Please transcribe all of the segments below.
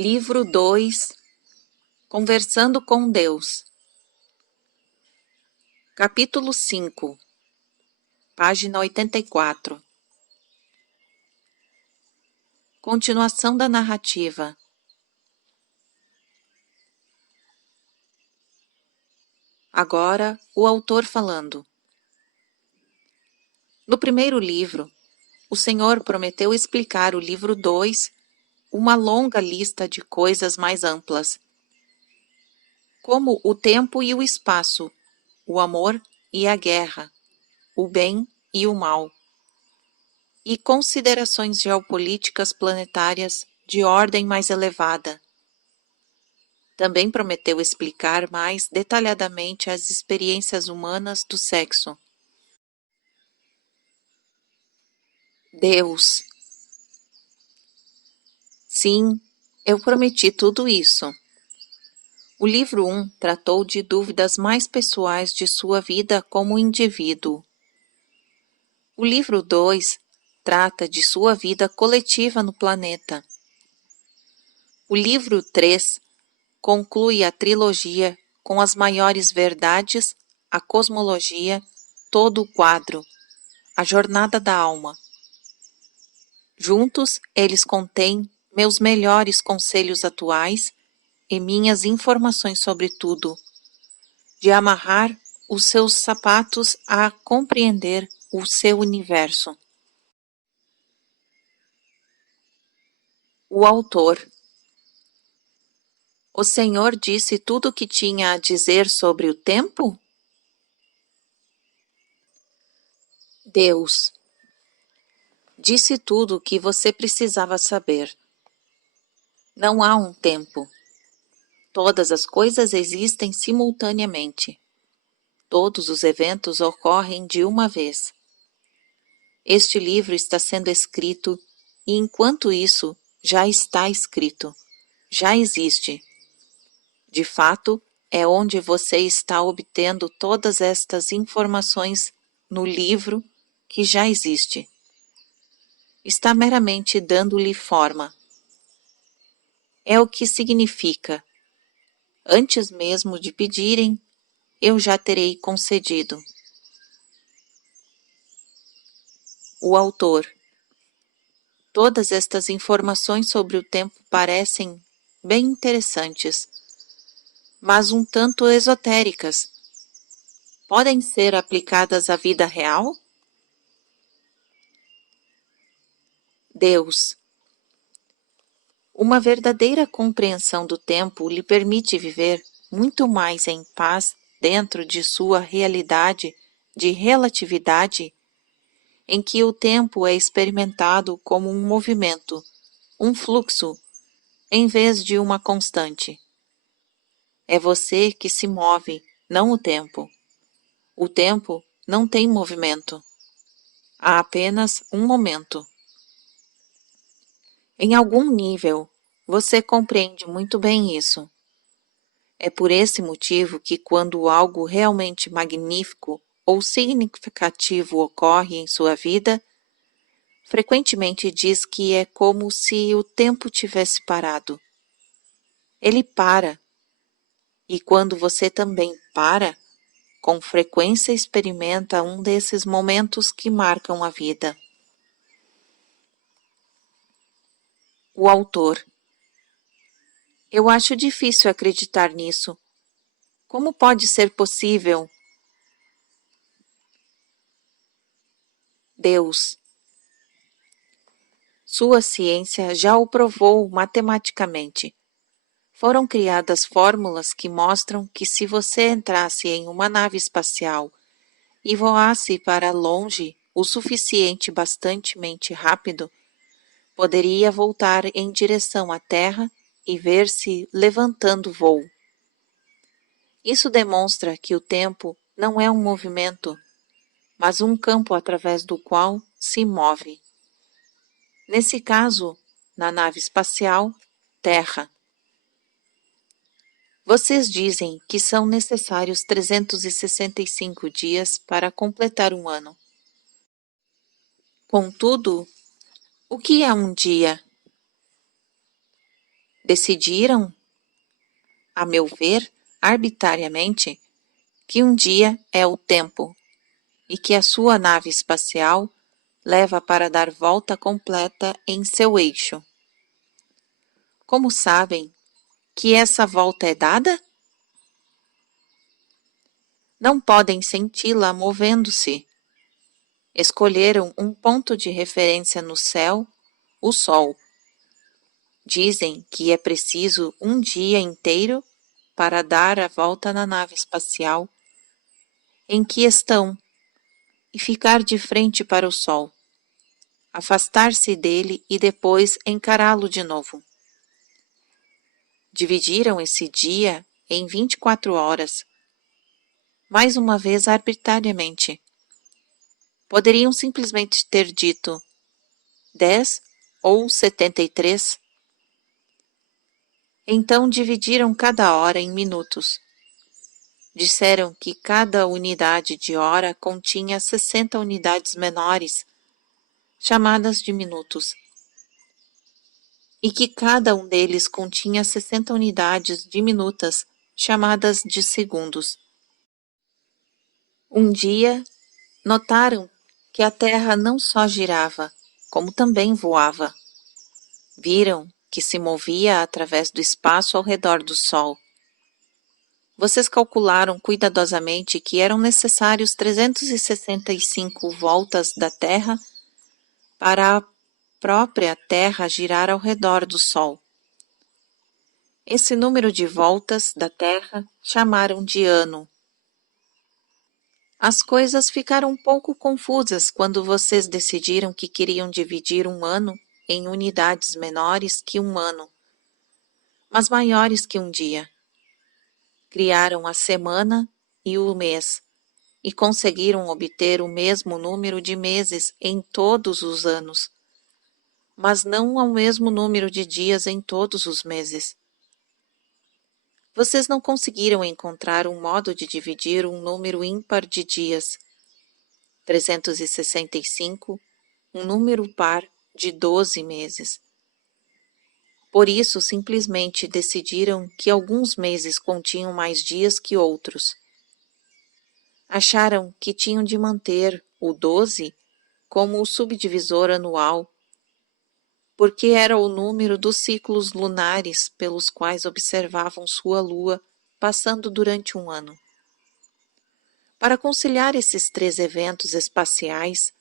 Livro 2, Conversando com Deus. Capítulo 5, página 84. Continuação da narrativa. Agora, o autor falando. No primeiro livro, o Senhor prometeu explicar o livro 2, uma longa lista de coisas mais amplas, como o tempo e o espaço, o amor e a guerra, o bem e o mal, e considerações geopolíticas planetárias de ordem mais elevada. Também prometeu explicar mais detalhadamente as experiências humanas do sexo. Deus. Sim, eu prometi tudo isso. O livro 1 tratou de dúvidas mais pessoais de sua vida como indivíduo. O livro 2 trata de sua vida coletiva no planeta. O livro 3 conclui a trilogia com as maiores verdades, a cosmologia, todo o quadro, a jornada da alma. Juntos, eles contêm meus melhores conselhos atuais e minhas informações sobre tudo, de amarrar os seus sapatos a compreender o seu universo. O autor. O Senhor disse tudo o que tinha a dizer sobre o tempo? Deus. Disse tudo o que você precisava saber. Não há um tempo. Todas as coisas existem simultaneamente. Todos os eventos ocorrem de uma vez. Este livro está sendo escrito e, enquanto isso, já está escrito. Já existe. De fato, é onde você está obtendo todas estas informações no livro que já existe. Está meramente dando-lhe forma. É o que significa: antes mesmo de pedirem, eu já terei concedido. O autor. Todas estas informações sobre o tempo parecem bem interessantes, mas um tanto esotéricas. Podem ser aplicadas à vida real? Deus. Uma verdadeira compreensão do tempo lhe permite viver muito mais em paz dentro de sua realidade de relatividade, em que o tempo é experimentado como um movimento, um fluxo, em vez de uma constante. É você que se move, não o tempo. O tempo não tem movimento. Há apenas um momento. Em algum nível, você compreende muito bem isso. É por esse motivo que, quando algo realmente magnífico ou significativo ocorre em sua vida, frequentemente diz que é como se o tempo tivesse parado. Ele para. E quando você também para, com frequência experimenta um desses momentos que marcam a vida. O autor. Eu acho difícil acreditar nisso. Como pode ser possível? Deus. Sua ciência já o provou matematicamente. Foram criadas fórmulas que mostram que se você entrasse em uma nave espacial e voasse para longe o suficiente bastantemente rápido, poderia voltar em direção à Terra e ver-se levantando voo. Isso demonstra que o tempo não é um movimento, mas um campo através do qual se move. Nesse caso, na nave espacial, Terra. Vocês dizem que são necessários 365 dias para completar um ano. Contudo, o que é um dia? decidiram, a meu ver, arbitrariamente, que um dia é o tempo e que a sua nave espacial leva para dar volta completa em seu eixo. Como sabem que essa volta é dada? Não podem senti-la movendo-se. Escolheram um ponto de referência no céu, o Sol. Dizem que é preciso um dia inteiro para dar a volta na nave espacial em que estão e ficar de frente para o Sol, afastar-se dele e depois encará-lo de novo. Dividiram esse dia em 24 horas, mais uma vez arbitrariamente. Poderiam simplesmente ter dito 10 ou 73. Então dividiram cada hora em minutos. Disseram que cada unidade de hora continha 60 unidades menores, chamadas de minutos, e que cada um deles continha 60 unidades diminutas, chamadas de segundos. Um dia, notaram que a Terra não só girava, como também voava. Viram que se movia através do espaço ao redor do Sol. Vocês calcularam cuidadosamente que eram necessários 365 voltas da Terra para a própria Terra girar ao redor do Sol. Esse número de voltas da Terra chamaram de ano. As coisas ficaram um pouco confusas quando vocês decidiram que queriam dividir um ano em unidades menores que um ano, mas maiores que um dia. Criaram a semana e o mês, e conseguiram obter o mesmo número de meses em todos os anos, mas não ao mesmo número de dias em todos os meses. Vocês não conseguiram encontrar um modo de dividir um número ímpar de dias, 365, um número par de 12 meses. Por isso, simplesmente decidiram que alguns meses continham mais dias que outros. Acharam que tinham de manter o 12 como o subdivisor anual, porque era o número dos ciclos lunares pelos quais observavam sua lua passando durante um ano. Para conciliar esses 3 eventos espaciais,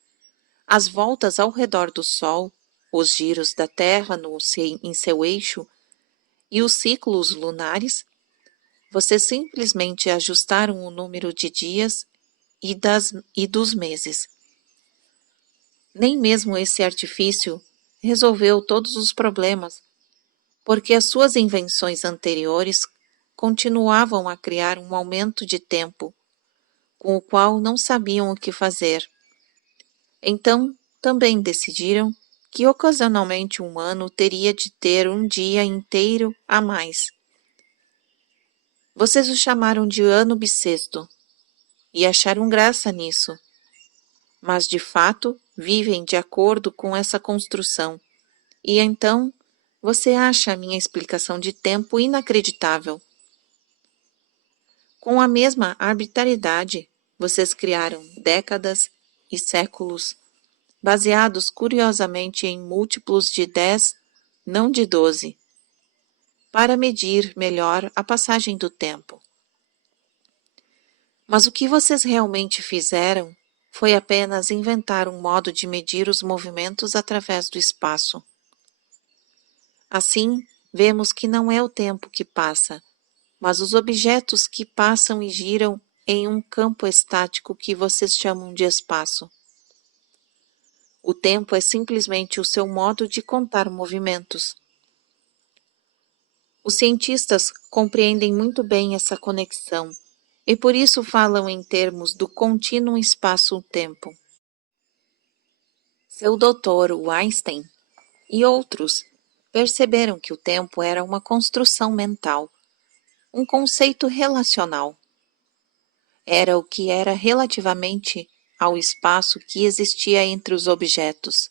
as voltas ao redor do Sol, os giros da Terra em seu eixo e os ciclos lunares, vocês simplesmente ajustaram o número de dias e dos meses. Nem mesmo esse artifício resolveu todos os problemas, porque as suas invenções anteriores continuavam a criar um aumento de tempo, com o qual não sabiam o que fazer. Então, também decidiram que ocasionalmente um ano teria de ter um dia inteiro a mais. Vocês o chamaram de ano bissexto e acharam graça nisso, mas de fato vivem de acordo com essa construção. E então, você acha a minha explicação de tempo inacreditável. Com a mesma arbitrariedade, vocês criaram décadas e séculos, baseados curiosamente em múltiplos de 10, não de 12, para medir melhor a passagem do tempo. Mas o que vocês realmente fizeram foi apenas inventar um modo de medir os movimentos através do espaço. Assim, vemos que não é o tempo que passa, mas os objetos que passam e giram em um campo estático que vocês chamam de espaço. O tempo é simplesmente o seu modo de contar movimentos. Os cientistas compreendem muito bem essa conexão e por isso falam em termos do contínuo espaço-tempo. Seu doutor Einstein e outros perceberam que o tempo era uma construção mental, um conceito relacional. Era o que era relativamente ao espaço que existia entre os objetos.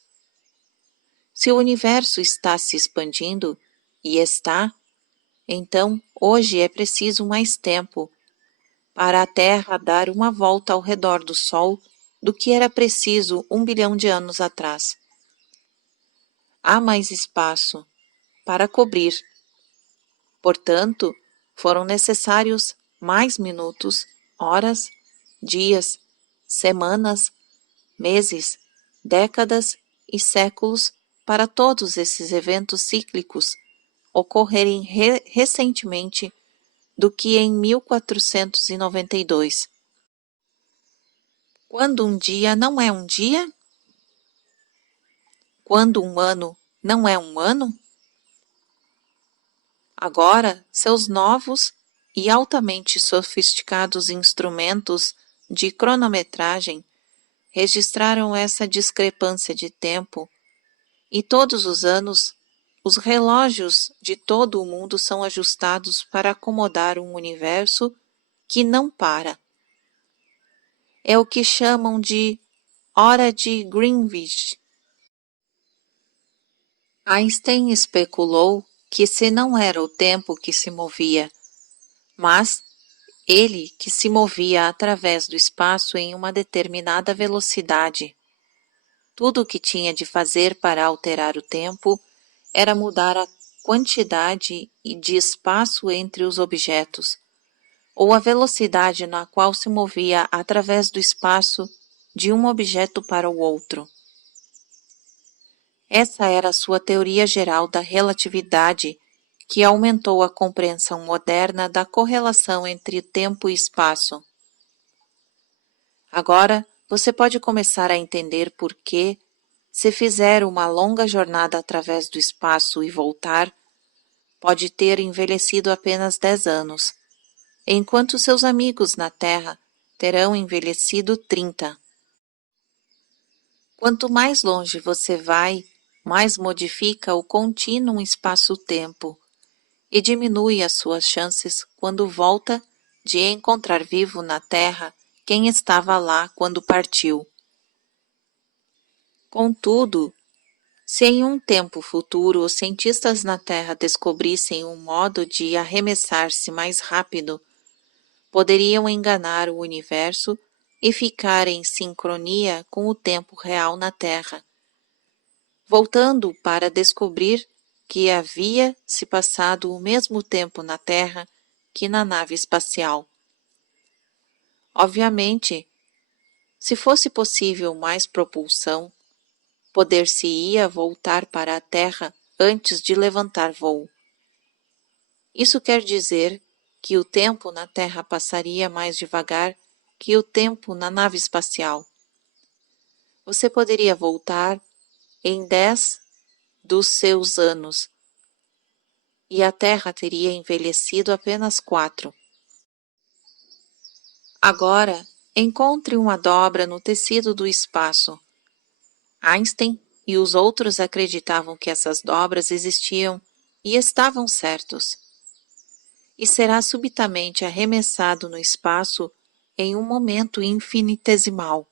Se o universo está se expandindo e está, então hoje é preciso mais tempo para a Terra dar uma volta ao redor do Sol do que era preciso 1 bilhão de anos atrás. Há mais espaço para cobrir. Portanto, foram necessários mais minutos, horas, dias, semanas, meses, décadas e séculos para todos esses eventos cíclicos ocorrerem recentemente do que em 1492. Quando um dia não é um dia? Quando um ano não é um ano? Agora, seus novos e altamente sofisticados instrumentos de cronometragem registraram essa discrepância de tempo, e todos os anos os relógios de todo o mundo são ajustados para acomodar um universo que não para. É o que chamam de hora de Greenwich. Einstein especulou que se não era o tempo que se movia, mas ele que se movia através do espaço em uma determinada velocidade. Tudo o que tinha de fazer para alterar o tempo era mudar a quantidade de espaço entre os objetos, ou a velocidade na qual se movia através do espaço de um objeto para o outro. Essa era a sua teoria geral da relatividade, que aumentou a compreensão moderna da correlação entre tempo e espaço. Agora, você pode começar a entender por que, se fizer uma longa jornada através do espaço e voltar, pode ter envelhecido apenas 10 anos, enquanto seus amigos na Terra terão envelhecido 30. Quanto mais longe você vai, mais modifica o contínuo espaço-tempo e diminui as suas chances quando volta de encontrar vivo na Terra quem estava lá quando partiu. Contudo, se em um tempo futuro os cientistas na Terra descobrissem um modo de arremessar-se mais rápido, poderiam enganar o universo e ficar em sincronia com o tempo real na Terra, voltando para descobrir que havia se passado o mesmo tempo na Terra que na nave espacial. Obviamente, se fosse possível mais propulsão, poder-se-ia voltar para a Terra antes de levantar voo. Isso quer dizer que o tempo na Terra passaria mais devagar que o tempo na nave espacial. Você poderia voltar em 10 dos seus anos, e a Terra teria envelhecido apenas 4. Agora, encontre uma dobra no tecido do espaço. Einstein e os outros acreditavam que essas dobras existiam e estavam certos. E será subitamente arremessado no espaço em um momento infinitesimal.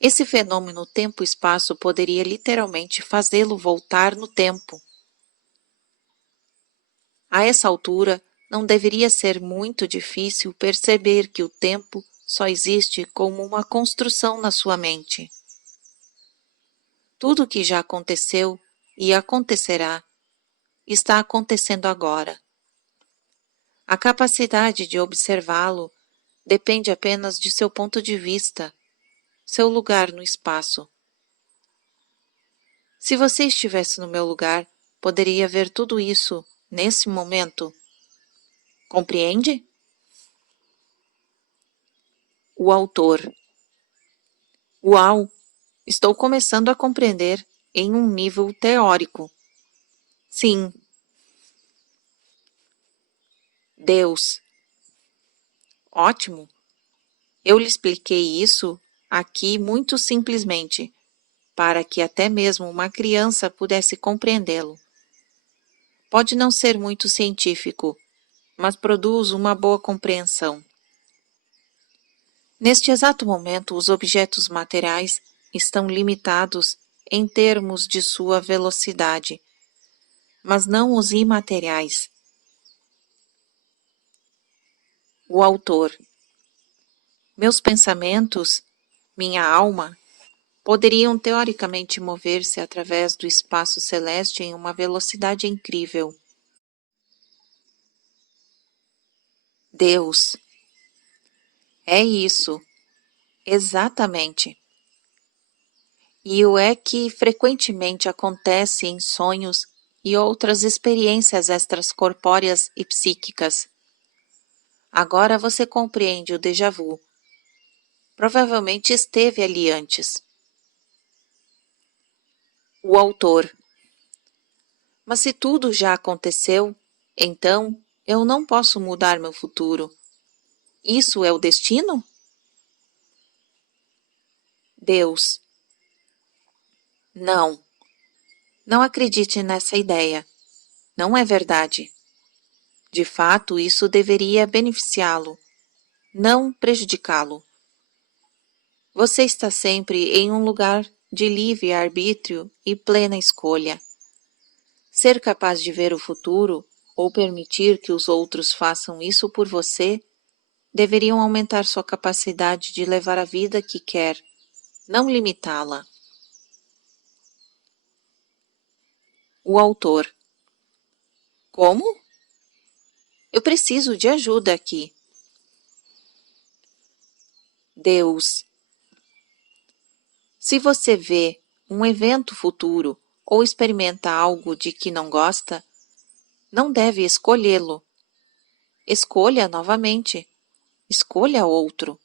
Esse fenômeno tempo-espaço poderia literalmente fazê-lo voltar no tempo. A essa altura, não deveria ser muito difícil perceber que o tempo só existe como uma construção na sua mente. Tudo o que já aconteceu e acontecerá está acontecendo agora. A capacidade de observá-lo depende apenas de seu ponto de vista, seu lugar no espaço. Se você estivesse no meu lugar, poderia ver tudo isso nesse momento. Compreende? O autor. Uau! Estou começando a compreender em um nível teórico. Sim. Deus. Ótimo. Eu lhe expliquei isso aqui muito simplesmente, para que até mesmo uma criança pudesse compreendê-lo. Pode não ser muito científico, mas produz uma boa compreensão. Neste exato momento, os objetos materiais estão limitados em termos de sua velocidade, mas não os imateriais. O autor. Meus pensamentos, minha alma, poderiam teoricamente mover-se através do espaço celeste em uma velocidade incrível. Deus. É isso, exatamente. E o é que frequentemente acontece em sonhos e outras experiências extracorpóreas e psíquicas. Agora você compreende o déjà vu. Provavelmente esteve ali antes. O autor. Mas se tudo já aconteceu, então eu não posso mudar meu futuro. Isso é o destino? Deus. Não. Não acredite nessa ideia. Não é verdade. De fato, isso deveria beneficiá-lo, não prejudicá-lo. Você está sempre em um lugar de livre arbítrio e plena escolha. Ser capaz de ver o futuro ou permitir que os outros façam isso por você deveriam aumentar sua capacidade de levar a vida que quer, não limitá-la. O autor. Como? Eu preciso de ajuda aqui. Deus. Se você vê um evento futuro ou experimenta algo de que não gosta, não deve escolhê-lo. Escolha novamente. Escolha outro.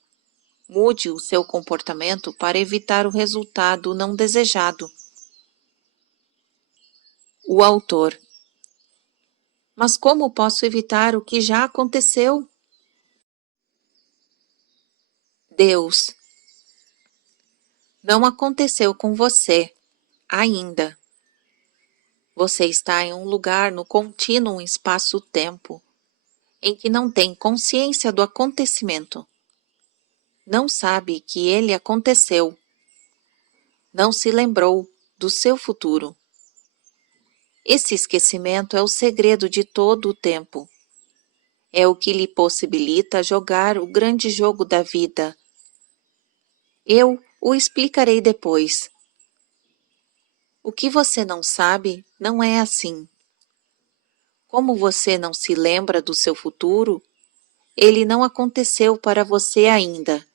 Mude o seu comportamento para evitar o resultado não desejado. O autor. Mas como posso evitar o que já aconteceu? Deus. Não aconteceu com você, ainda. Você está em um lugar no contínuo espaço-tempo, em que não tem consciência do acontecimento. Não sabe que ele aconteceu. Não se lembrou do seu futuro. Esse esquecimento é o segredo de todo o tempo. É o que lhe possibilita jogar o grande jogo da vida. Eu o explicarei depois. O que você não sabe não é assim. Como você não se lembra do seu futuro, ele não aconteceu para você ainda.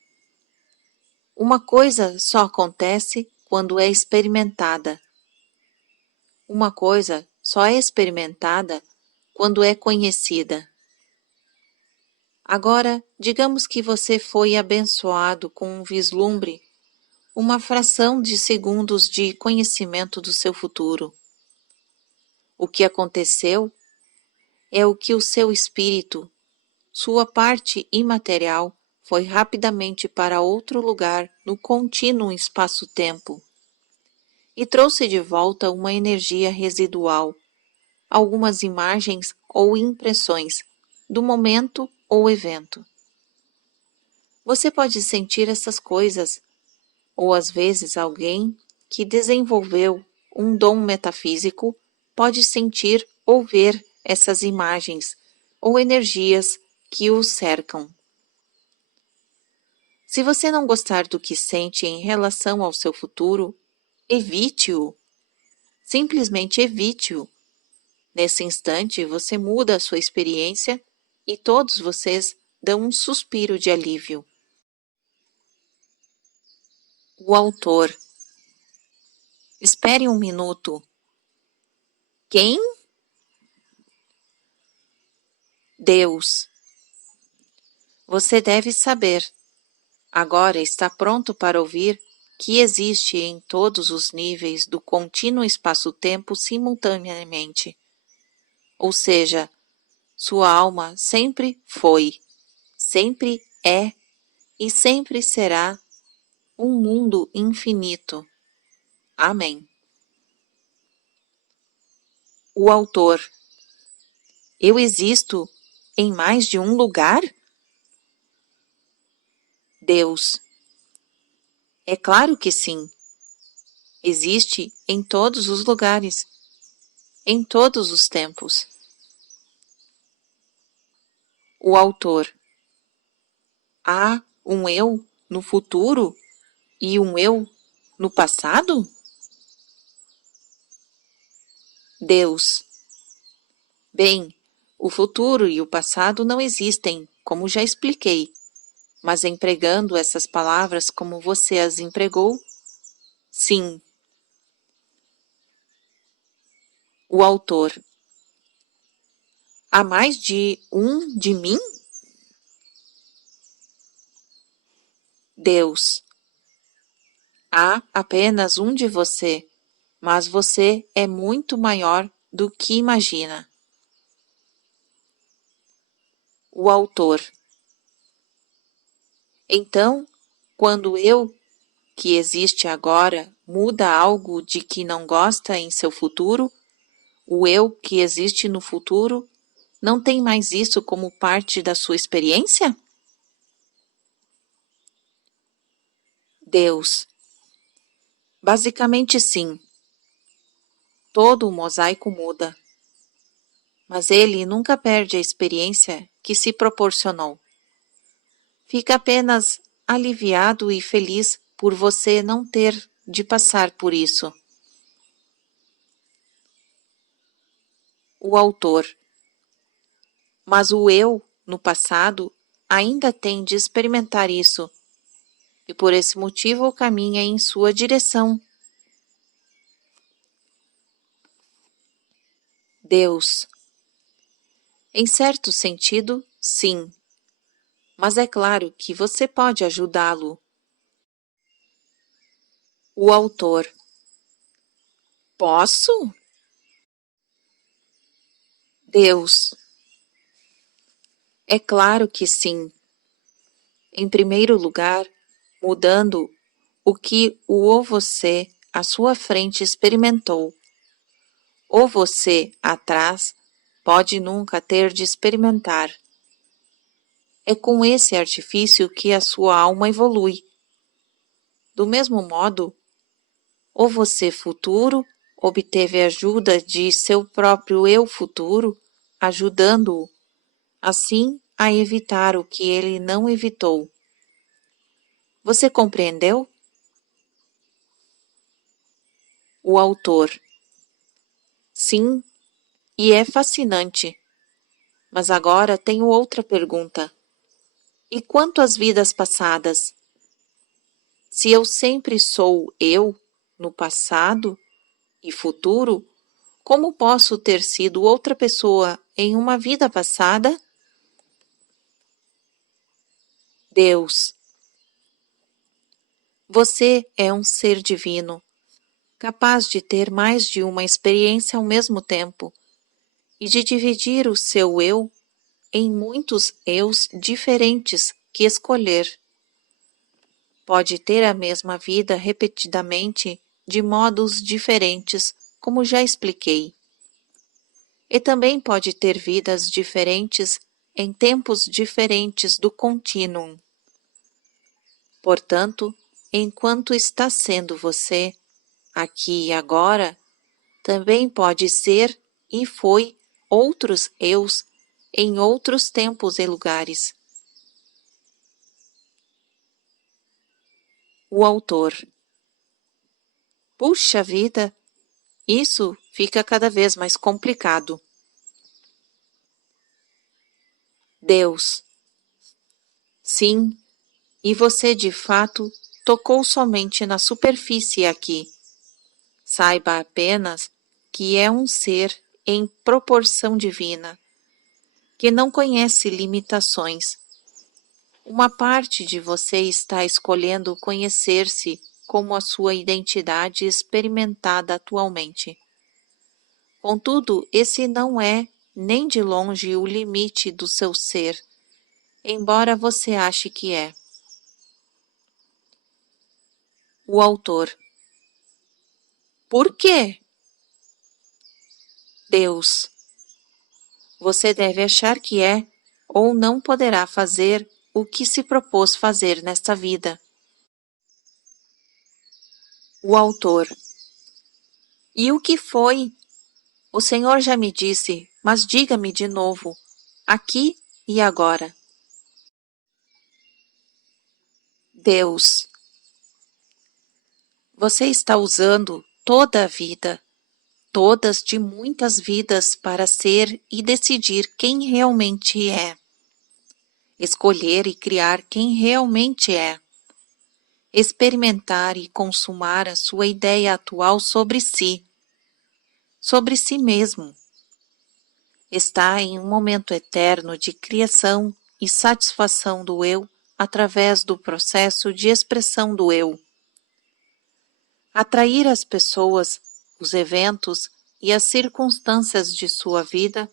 Uma coisa só acontece quando é experimentada. Uma coisa só é experimentada quando é conhecida. Agora, digamos que você foi abençoado com um vislumbre, uma fração de segundos de conhecimento do seu futuro. O que aconteceu é o que o seu espírito, sua parte imaterial, foi rapidamente para outro lugar no contínuo espaço-tempo e trouxe de volta uma energia residual, algumas imagens ou impressões do momento ou evento. Você pode sentir essas coisas, ou às vezes alguém que desenvolveu um dom metafísico pode sentir ou ver essas imagens ou energias que o cercam. Se você não gostar do que sente em relação ao seu futuro, evite-o. Simplesmente evite-o. Nesse instante, você muda a sua experiência e todos vocês dão um suspiro de alívio. O autor. Espere um minuto. Quem? Deus. Você deve saber. Agora está pronto para ouvir que existe em todos os níveis do contínuo espaço-tempo simultaneamente. Ou seja, sua alma sempre foi, sempre é e sempre será um mundo infinito. Amém. O autor. Eu existo em mais de um lugar? Deus. É claro que sim. Existe em todos os lugares. em todos os tempos. O autor. Há um eu no futuro e um eu no passado? Deus. Bem, o futuro e o passado não existem, como já expliquei, mas empregando essas palavras como você as empregou, sim. O autor. Há mais de um de mim? Deus. Há apenas um de você, mas você é muito maior do que imagina. O autor. Então, quando eu, que existe agora, muda algo de que não gosta em seu futuro, o eu que existe no futuro não tem mais isso como parte da sua experiência? Deus. Basicamente sim. Todo o mosaico muda, mas ele nunca perde a experiência que se proporcionou. Fica apenas aliviado e feliz por você não ter de passar por isso. O autor. Mas o eu, no passado, ainda tem de experimentar isso, e por esse motivo caminha em sua direção. Deus. Em certo sentido, sim. Mas é claro que você pode ajudá-lo. O autor. Posso? Deus. É claro que sim. Em primeiro lugar, mudando o que o você à sua frente experimentou. O você atrás pode nunca ter de experimentar. É com esse artifício que a sua alma evolui. Do mesmo modo, o você futuro obteve ajuda de seu próprio eu futuro, ajudando-o, assim, a evitar o que ele não evitou. Você compreendeu? O autor. Sim, e é fascinante. Mas agora tenho outra pergunta. E quanto às vidas passadas? Se eu sempre sou eu, no passado e futuro, como posso ter sido outra pessoa em uma vida passada? Deus. Você é um ser divino, capaz de ter mais de uma experiência ao mesmo tempo e de dividir o seu eu em muitos eus diferentes que escolher. Pode ter a mesma vida repetidamente de modos diferentes, como já expliquei. E também pode ter vidas diferentes em tempos diferentes do contínuo. Portanto, enquanto está sendo você, aqui e agora, também pode ser e foi outros eus em outros tempos e lugares. O autor. Puxa vida, isso fica cada vez mais complicado. Deus. Sim, e você de fato tocou somente na superfície aqui. Saiba apenas que é um ser em proporção divina, que não conhece limitações. Uma parte de você está escolhendo conhecer-se como a sua identidade experimentada atualmente. Contudo, esse não é nem de longe o limite do seu ser, embora você ache que é. O autor. Por quê? Deus. Você deve achar que é, ou não poderá fazer o que se propôs fazer nesta vida. O autor. E o que foi? O Senhor já me disse, mas diga-me de novo, aqui e agora. Deus, você está usando toda a vida, todas de muitas vidas para ser e decidir quem realmente é. Escolher e criar quem realmente é. Experimentar e consumar a sua ideia atual sobre si mesmo. Está em um momento eterno de criação e satisfação do eu através do processo de expressão do eu. Atrair as pessoas, os eventos e as circunstâncias de sua vida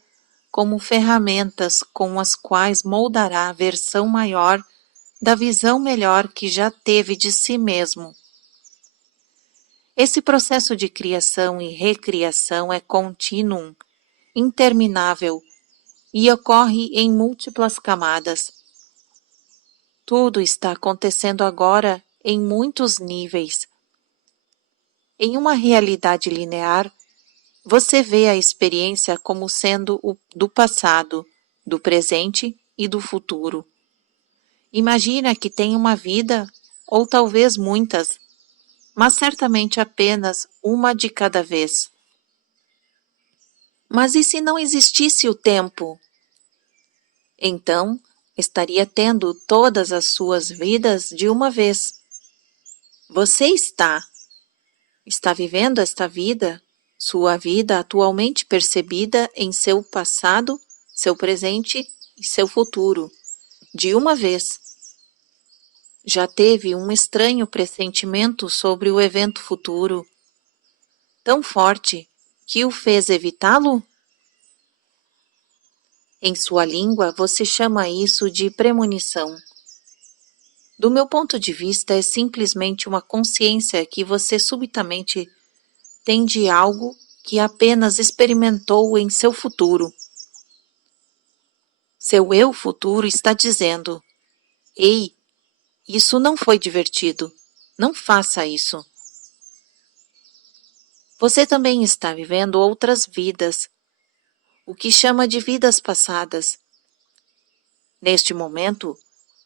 como ferramentas com as quais moldará a versão maior da visão melhor que já teve de si mesmo. Esse processo de criação e recriação é contínuo, interminável e ocorre em múltiplas camadas. Tudo está acontecendo agora em muitos níveis. Em uma realidade linear, você vê a experiência como sendo o do passado, do presente e do futuro. Imagina que tem uma vida, ou talvez muitas, mas certamente apenas uma de cada vez. Mas e se não existisse o tempo? Então, estaria tendo todas as suas vidas de uma vez. Você está vivendo esta vida, sua vida atualmente percebida em seu passado, seu presente e seu futuro, de uma vez. Já teve um estranho pressentimento sobre o evento futuro, tão forte que o fez evitá-lo? Em sua língua, você chama isso de premonição. Do meu ponto de vista, é simplesmente uma consciência que você subitamente tem de algo que apenas experimentou em seu futuro. Seu eu futuro está dizendo: ei, isso não foi divertido. Não faça isso. Você também está vivendo outras vidas, o que chama de vidas passadas. Neste momento,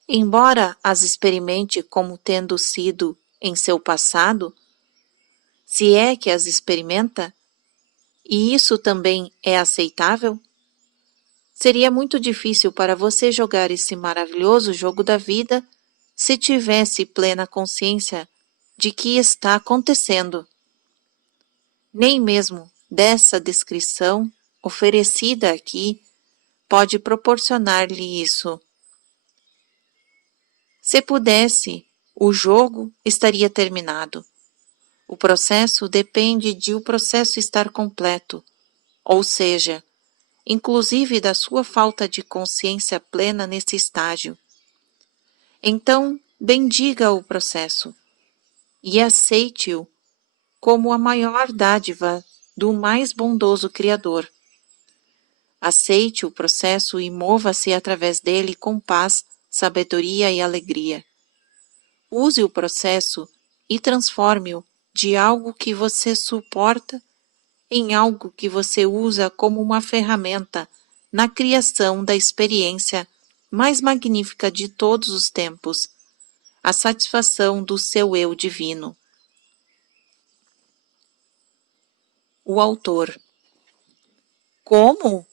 embora as experimente como tendo sido em seu passado, se é que as experimenta, e isso também é aceitável, seria muito difícil para você jogar esse maravilhoso jogo da vida se tivesse plena consciência de que está acontecendo. Nem mesmo dessa descrição oferecida aqui pode proporcionar-lhe isso. Se pudesse, o jogo estaria terminado. O processo depende de o processo estar completo, ou seja, inclusive da sua falta de consciência plena nesse estágio. Então, bendiga o processo e aceite-o como a maior dádiva do mais bondoso Criador. Aceite o processo e mova-se através dele com paz, sabedoria e alegria. Use o processo e transforme-o de algo que você suporta em algo que você usa como uma ferramenta na criação da experiência mais magnífica de todos os tempos, a satisfação do seu eu divino. O autor. Como?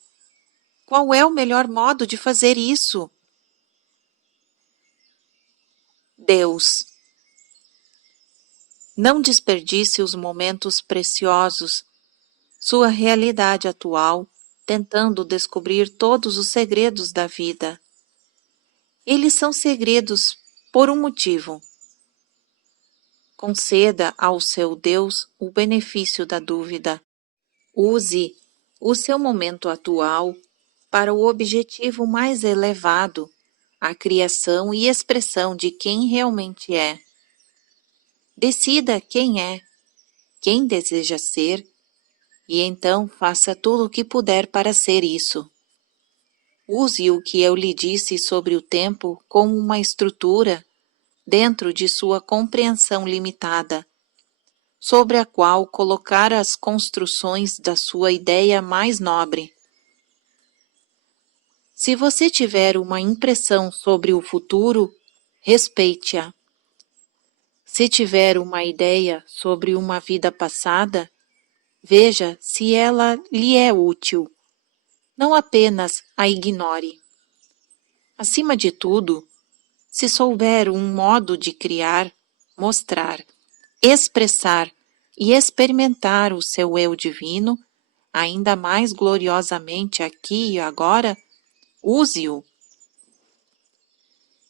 Qual é o melhor modo de fazer isso? Deus. Não desperdice os momentos preciosos, sua realidade atual, tentando descobrir todos os segredos da vida. Eles são segredos por um motivo. Conceda ao seu Deus o benefício da dúvida. Use o seu momento atual para o objetivo mais elevado, a criação e expressão de quem realmente é. Decida quem é, quem deseja ser, e então faça tudo o que puder para ser isso. Use o que eu lhe disse sobre o tempo como uma estrutura dentro de sua compreensão limitada. sobre a qual colocar as construções da sua ideia mais nobre. Se você tiver uma impressão sobre o futuro, respeite-a. Se tiver uma ideia sobre uma vida passada, veja se ela lhe é útil. Não apenas a ignore. Acima de tudo, se souber um modo de criar, mostrar, expressar e experimentar o seu eu divino, ainda mais gloriosamente aqui e agora, use-o.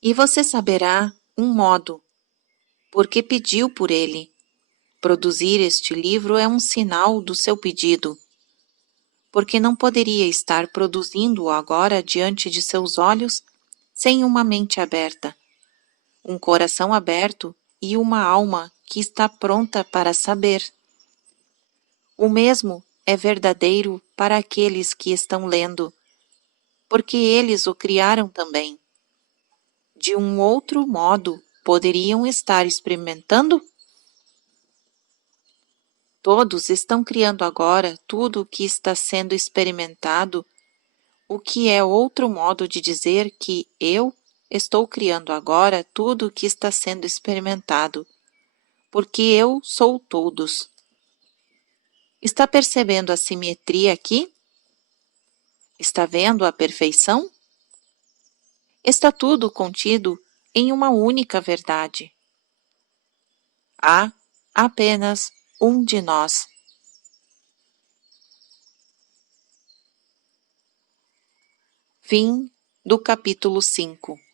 E você saberá um modo, porque pediu por ele. Produzir este livro é um sinal do seu pedido, porque não poderia estar produzindo-o agora diante de seus olhos sem uma mente aberta, um coração aberto e uma alma que está pronta para saber. O mesmo é verdadeiro para aqueles que estão lendo, porque eles o criaram também. De um outro modo, poderiam estar experimentando? Todos estão criando agora tudo o que está sendo experimentado, o que é outro modo de dizer que eu estou criando agora tudo o que está sendo experimentado, porque eu sou todos. Está percebendo a simetria aqui? Está vendo a perfeição? Está tudo contido em uma única verdade. Há apenas um de nós. Fim do capítulo 5.